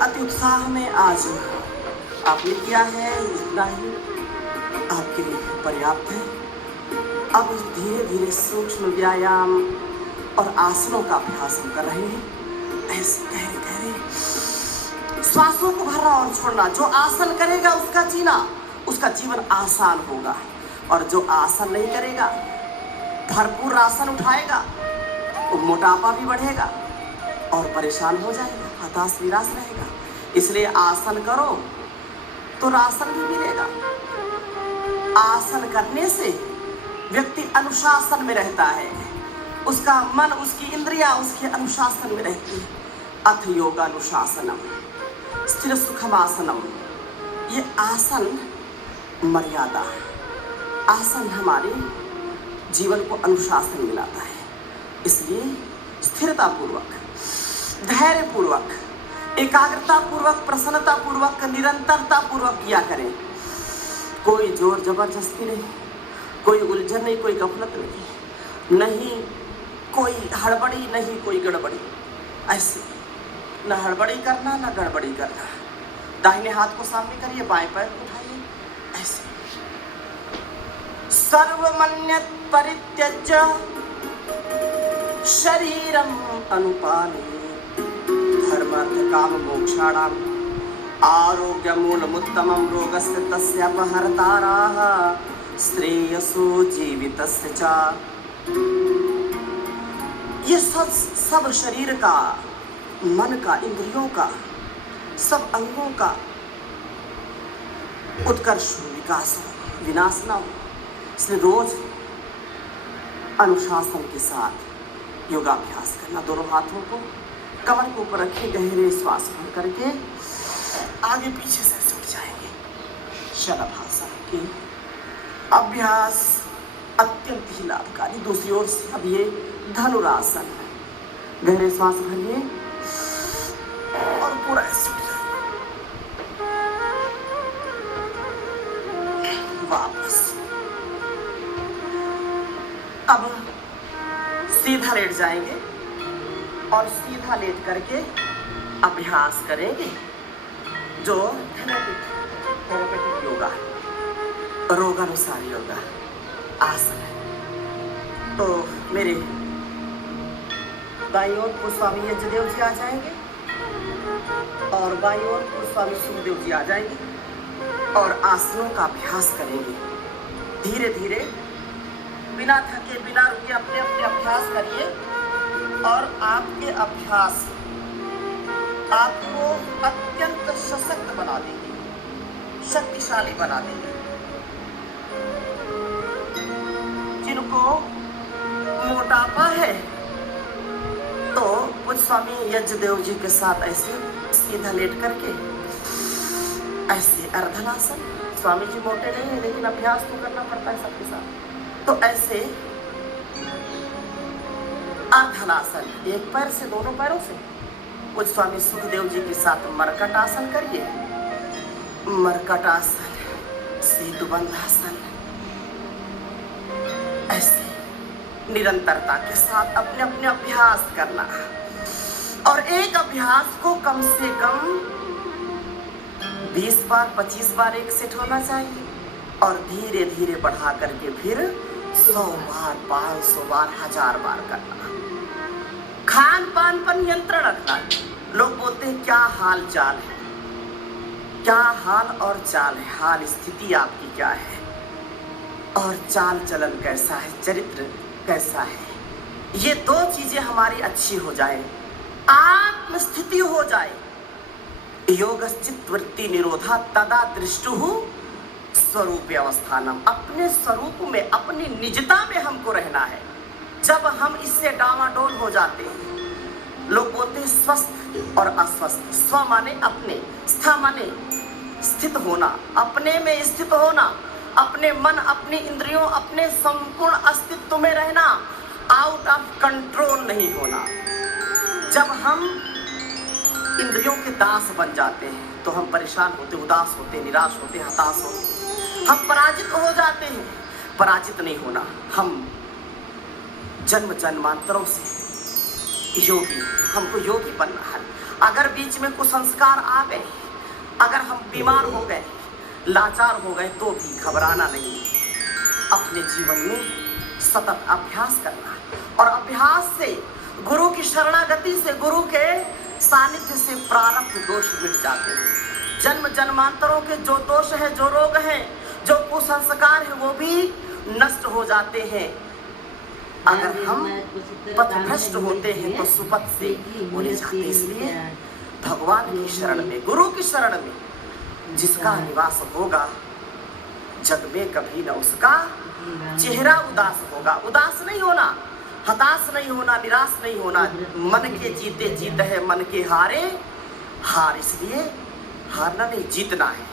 अति उत्साह में आज आपने किया है, इतना ही आपके लिए पर्याप्त है। अब धीरे धीरे सूक्ष्म व्यायाम और आसनों का अभ्यास हम कर रहे हैं। ऐसे गहरे गहरे श्वासों को भरना और छोड़ना। जो आसन करेगा उसका जीना, उसका जीवन आसान होगा, और जो आसन नहीं करेगा, भरपूर आसन उठाएगा, वो मोटापा भी बढ़ेगा और परेशान हो जाएगा, हताश निराश रहेगा। इसलिए आसन करो तो राशन भी मिलेगा। आसन करने से व्यक्ति अनुशासन में रहता है, उसका मन, उसकी इंद्रियां उसके अनुशासन में रहती है। अथ योगानुशासनम स्थिर सुखमासनम। ये आसन मर्यादा, आसन हमारे जीवन को अनुशासन मिलाता है। इसलिए स्थिरता पूर्वक, धैर्य पूर्वक, एकाग्रता पूर्वक, प्रसन्नता पूर्वक, निरंतरता पूर्वक किया करें। कोई जोर जबरदस्ती नहीं, कोई उलझन नहीं, कोई गफलत नहीं, कोई हड़बड़ी नहीं, कोई गड़बड़ी। ऐसे न हड़बड़ी करना न गड़बड़ी करना। दाहिने हाथ को सामने करिए, बाएं पैर उठाइए, ऐसे। सर्वमन्यत् परित्यज्य शरीरम अनुपालयेत् धर्मार्थ काम मोक्षाणाम आरोग्यमूलमुत्तमं रोगस्य तस्य अपहर्ताराः श्रेयसो जीवितस्य च। ये सब शरीर का, मन का, इंद्रियों का, सब अंगों का उत्कर्ष हो, विकास हो, विनाश ना हो। इसलिए रोज अनुशासन के साथ योगाभ्यास करना। दोनों हाथों को कमर के ऊपर रखे, गहरे श्वास भर करके आगे पीछे से उठ जाएंगे। शलभासन के अभ्यास अत्यंत ही लाभकारी। दूसरी ओर से अब ये धनुरासन। गहरे श्वास भरिए और पूरा ऐसे उठ जाइए। वापस अब सीधा लेट जाएंगे और सीधा लेट करके अभ्यास करेंगे जो थेरेपेटिक योगा, रोगानुसार योगा आसन है। तो मेरे दाईं ओर को स्वामी यज्ञदेव जी आ जाएंगे और बाईं ओर को स्वामी सुखदेव जी आ जाएंगे और आसनों का अभ्यास करेंगे। धीरे धीरे, बिना थके, बिना रुके अपने अपने अभ्यास करिए और आपके अभ्यास आपको अत्यंत सशक्त बना देंगे, शक्तिशाली बना देंगे। जिनको मोटापा है तो कुछ स्वामी यज्ञदेव जी के साथ ऐसे सीधा लेट करके ऐसे अर्धनासन। स्वामी जी मोटे नहीं है लेकिन अभ्यास तो करना पड़ता है सबके साथ। तो ऐसे अर्धनासन, एक पैर से, दोनों पैरों से। कुछ स्वामी सुखदेव जी के साथ मरकट आसन करिए। मरकट आसन, सेतुबंध आसन। ऐसे निरंतरता के साथ अपने अपने अभ्यास करना और एक अभ्यास को कम से कम 20 बार, 25 बार एक सेट होना चाहिए और धीरे धीरे बढ़ा करके फिर 100 बार, 500 बार, 1000 बार करना। खान पान पर नियंत्रण रखना। लोग बोलते हैं क्या हाल चाल है, क्या हाल और चाल है। हाल स्थिति आपकी क्या है और चाल चलन कैसा है, चरित्र कैसा है। ये दो चीजें हमारी अच्छी हो जाए, आत्म स्थिति हो जाए। योगश्चित वृत्ति निरोधा तदा दृष्टुः स्वरूप अवस्थानम। अपने स्वरूप में, अपनी निजता में हमको रहना है। जब हम इससे डामाडोल हो जाते हैं, लोग बोलते हैं स्वस्थ और अस्वस्थ। स्व माने अपने, स्थ माने स्थित होना, अपने में स्थित होना, अपने मन, अपनी इंद्रियों, अपने संपूर्ण अस्तित्व में रहना, आउट ऑफ कंट्रोल नहीं होना। जब हम इंद्रियों के दास बन जाते हैं तो हम परेशान होते, उदास होते, निराश होते, हताश होते, हम पराजित हो जाते हैं। पराजित नहीं होना। हम जन्म जन्मांतरों से योगी, हमको योगी बनना है। अगर बीच में कुसंस्कार आ गए, अगर हम बीमार हो गए, लाचार हो गए, तो भी घबराना नहीं। अपने जीवन में सतत अभ्यास करना, और अभ्यास से, गुरु की शरणागति से, गुरु के सानिध्य से प्रारब्ध दोष मिट जाते हैं। जन्म जन्मांतरों के जो दोष है, जो रोग हैं, जो कुसंस्कार है, वो भी नष्ट हो जाते हैं। अगर हम पथभ्रष्ट होते हैं तो सुपथ से उन्हें जाते। इसलिए भगवान की शरण में, गुरु की शरण में जिसका निवास होगा, जग में कभी न उसका चेहरा उदास होगा। उदास नहीं होना, हताश नहीं होना, निराश नहीं होना। मन के जीते जीत है, मन के हारे हार। इसलिए हारना नहीं, जीतना है।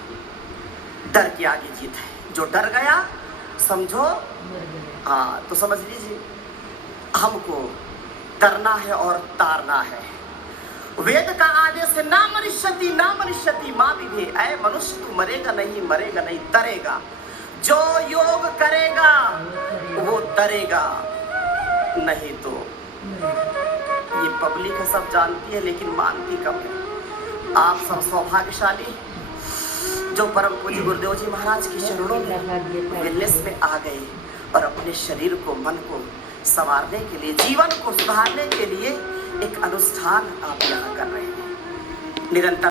डर के आगे जीत है। जो डर गया समझो, हाँ, तो समझ लीजिए हमको डरना है और तारना है। वेद का आदेश है, ना मनुष्यति ना मनुष्यति माँ विभे। ऐ मनुष्य तू मरेगा नहीं, मरेगा नहीं, तरेगा। जो योग करेगा वो तरेगा, नहीं तो ये पब्लिक है, सब जानती है लेकिन मानती कम है। आप सब सौभाग्यशाली जो परम पूज्य गुरुदेव जी महाराज की चरणों में वेलनेस में आ गए और अपने शरीर को, मन को संवारने के लिए, जीवन को सुधारने के लिए एक अनुष्ठान आप यहाँ कर रहे हैं। निरंतर